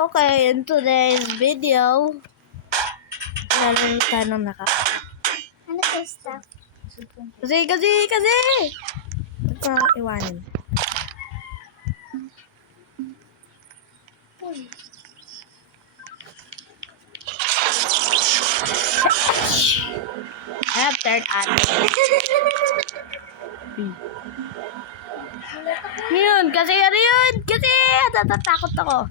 Okay, in today's video, lalaro tayo ng Ano to stuff? Kasi! Huwag ka iwanin. I have third eye. Yun, kasi ano yun? Kasi natatakot ako.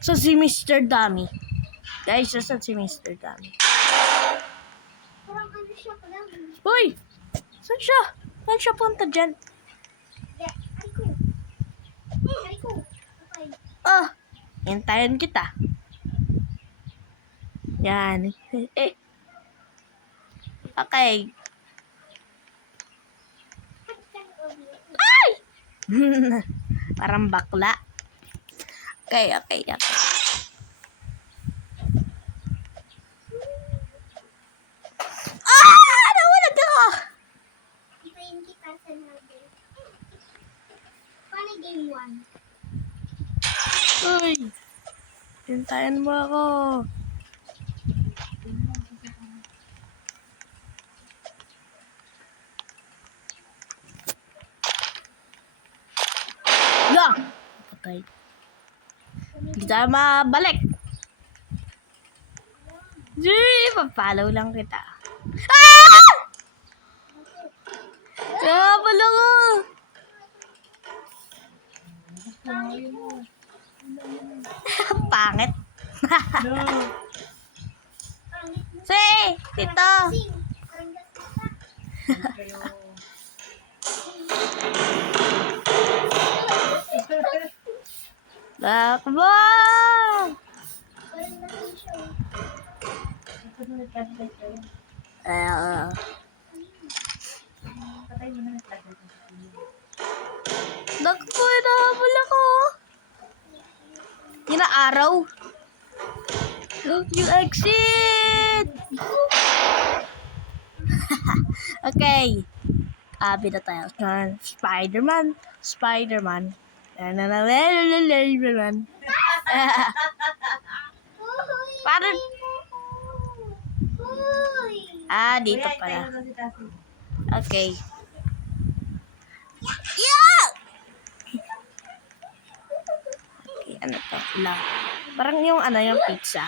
So si Mr. Dummy. Guys, saan si Mr. Dummy? Parang ano siya pa lang. Uy! Saan siya? Saan siya punta dyan? Ay ko. Okay. Oh! Hintayin kita. Yan. Okay. Ay! Parang bakla. Okay. Nawalag ako! Ipayin kita sa natin. Paano game 1? Uy! Hintayin mo ako. Lang! Patay. Hindi tayo mabalik. Papalaw lang kita. Ah! Habol ako! Pangit. Say! Dito! Takbo! Takbo! Nahabol ako! Yun na araw. You exit! Okay. Abi na tayo. Spider-Man. Parang... dito pala. Okay. Yeah! Okay, ano to? Lang. Parang yung yung pizza.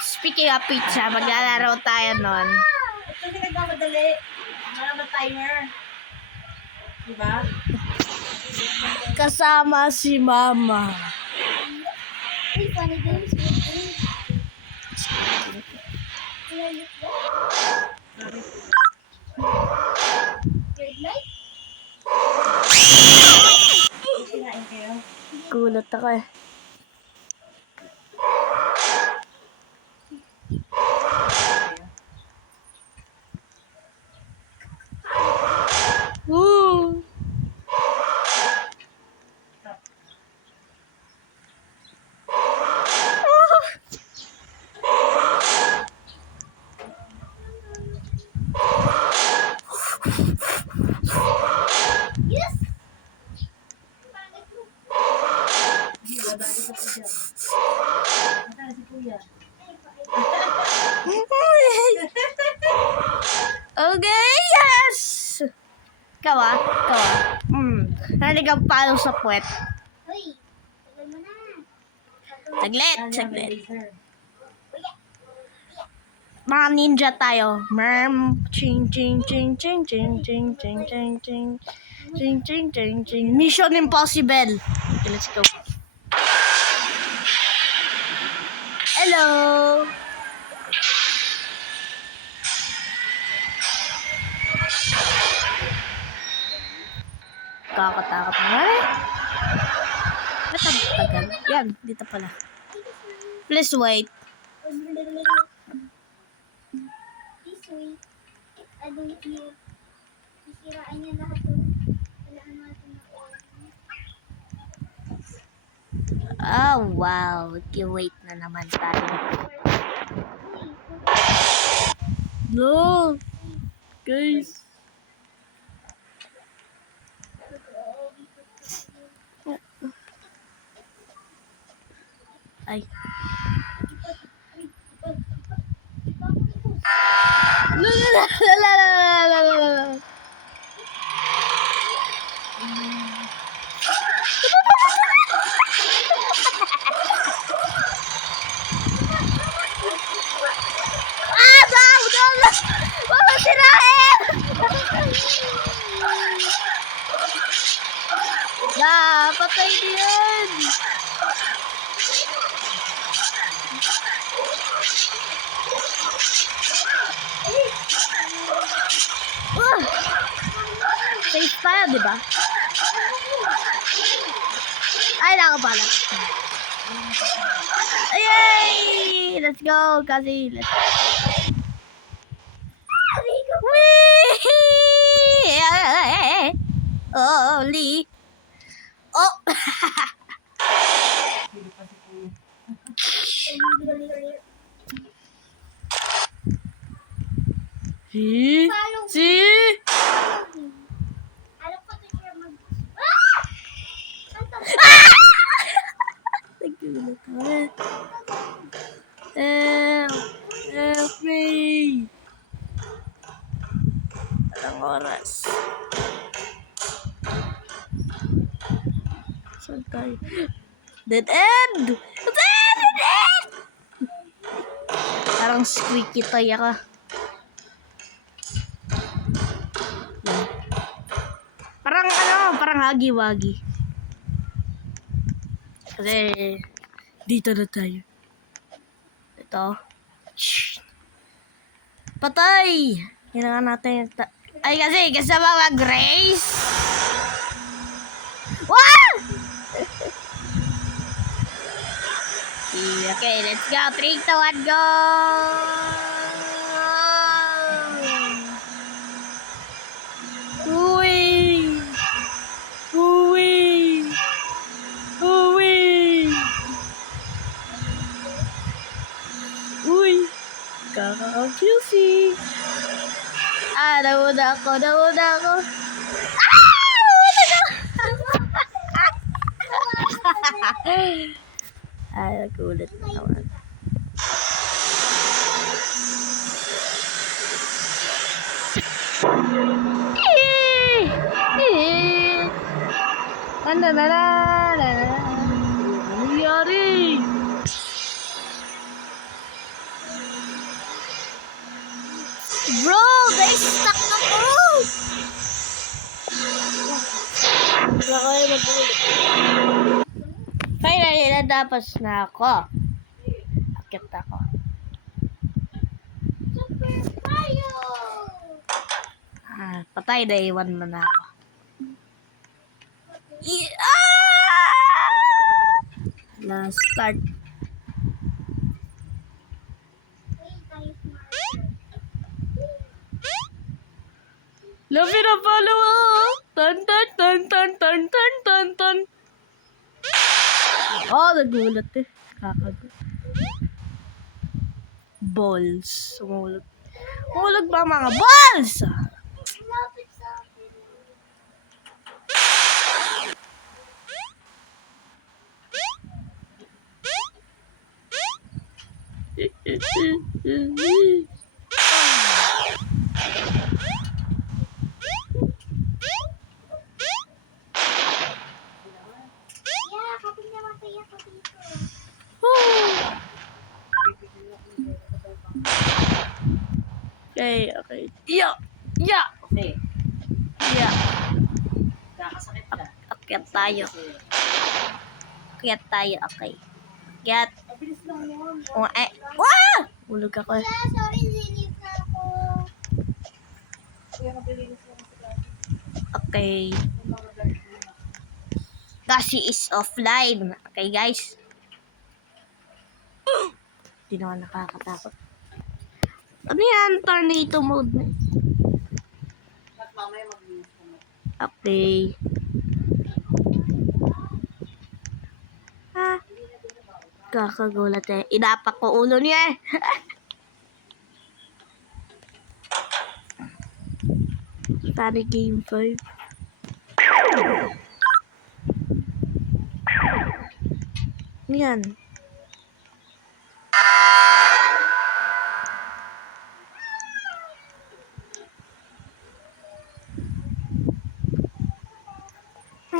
Speaking of pizza, maglalaro tayo nun. Kasi nagmamadali. Wala timer. Diba? Kasama si Mama. Uy, funny games with me. Red light? Sinain kayo. Gulat ako eh. Woo! Yes! Dadali ka po dyan. Nasaan si Kuya? Okay, yes! Kawa. Naligang palo sa puwet. Uy, tagal mo na. Saglit. Laser. Mga ninja tayo. Mission Impossible. Okay, let's go. Hello. Kakatakot naman eh. Ba't ang tagal? Yan, dito pala. Please wait. This way. I don't know. Sisirain niya lahat to. Kailangan natin na Oh, wow. Wait na naman tayo. No. Guys. patay. La la la la la la la la. Ah, daw, daw, daw. Wag mo sirain. Patay din. Safe tayo, di ba? Ay, nakapala. Yay! Let's go, kasi. Let's go. Whee! Holy. Oh! Hindi pa si Kuya. See? See? Alam ko din siya mag... Ah! Ang tagal. Nagulat ako. Help me! Walang oras. Saan tayo? Dead end! Dead end! Parang squeaky toy ako. Parang hagi-wagi. Kasi, dito na tayo. Ito. Shh. Patay! Kailangan natin yung ay, kasi kasama mag-race. Wow! Okay, let's go. 3, 2, 1, go! Uwi! Uwi! Uwi! Uy! Kaka-QC! Ah, nauna ako. Ah, nagulat naman. Ano nangyari? Bro, they stuck na ko! Finally, natapos na ako. Akit ako. Super Mario! Ah, patay na, iwan mo na ako. Last start. Wait, tayo Mario. Love it up, follow up. Tan. Oh, nagulat eh. Kakagulat. Balls. Sumulog. Sumulog ba ang mga balls? Lapit sa akin. Yeah, kapag namatay ako dito. Okay. Yeah. Hindi. Yeah. Kakasakit ka. Akyat tayo. Okay. Akyat. Mabilis lang yun. Wah! Ulog ako eh. Yeah, sorry, lilit na ako. Kuya, mabilis lang sila. Okay. Yung mga ganito. Kasi is offline. Okay, guys. Hindi naman nakakatakot. Ano yan? Tornado mode na. At mamaya mag-inis mo. Okay. Ah. Kakagulat eh. Inapak ko ulo niya eh. Tani game 5. Yan.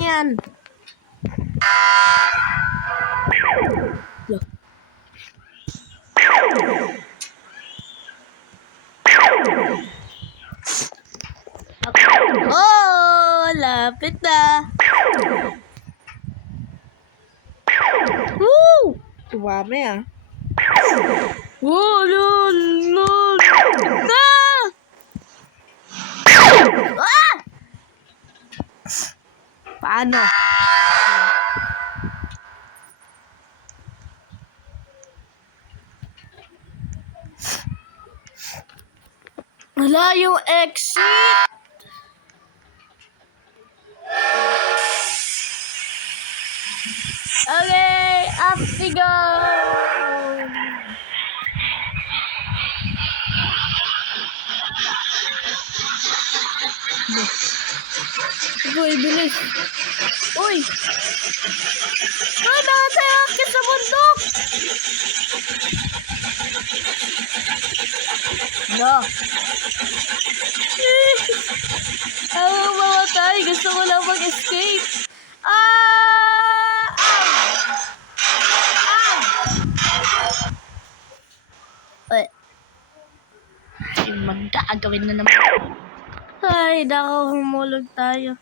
yan. Lo. Oh, lapit na. Woo! Tumami ah. Woo, lol, lol. Ah! Ah! Paano? Wala yung exit. Okay, up we go. Uy, bilis. Uy! Uy, bakit tayo akit sa bundok? No. Ako mamatay. Gusto ko lang mag-escape. Ah! Ah! Uy. Ay, magkagawin na naman. Ay, nako, humulog tayo.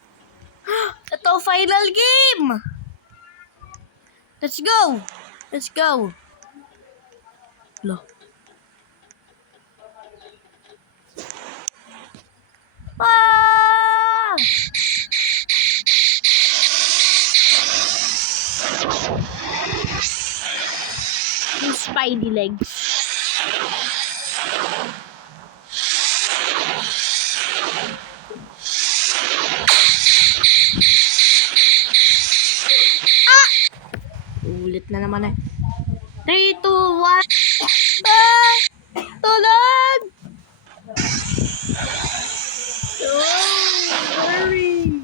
Ito, final game! Let's go! Let's go! Lo. Ah! Yung spidey legs. Ulit na naman eh. 3, 2, 1. Ah! Tulog! Oh, hurry!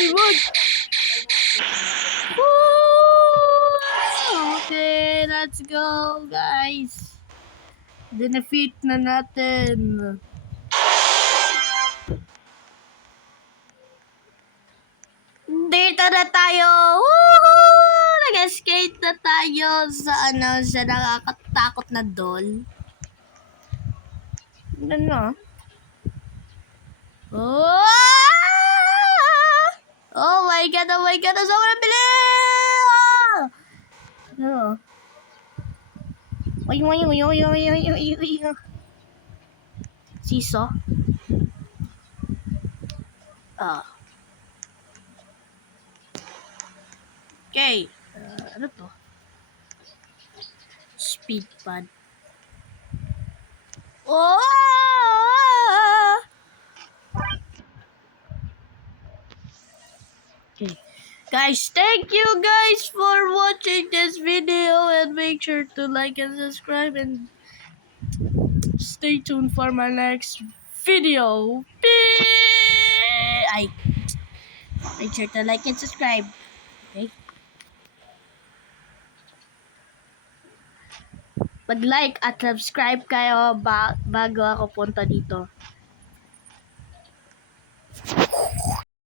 Reward! Woo! Okay, let's go, guys. Defeat na natin. Dito na tayo. Woo! Nag-escape na tayo sa sa nakakatakot na doll. Ano? Oh! Oh my God! Oh my God! Sobrang bilis! Ano? Oy, oy, oy, oy, oy, oy, oy, oy. Siso? Ah. Okay. Ano to? Speed pad. Oh! Okay. Guys, thank you guys for watching this video and make sure to like and subscribe and stay tuned for my next video. Ay, make sure to like and subscribe. Okay? Mag-like at subscribe kayo bago ako punta dito.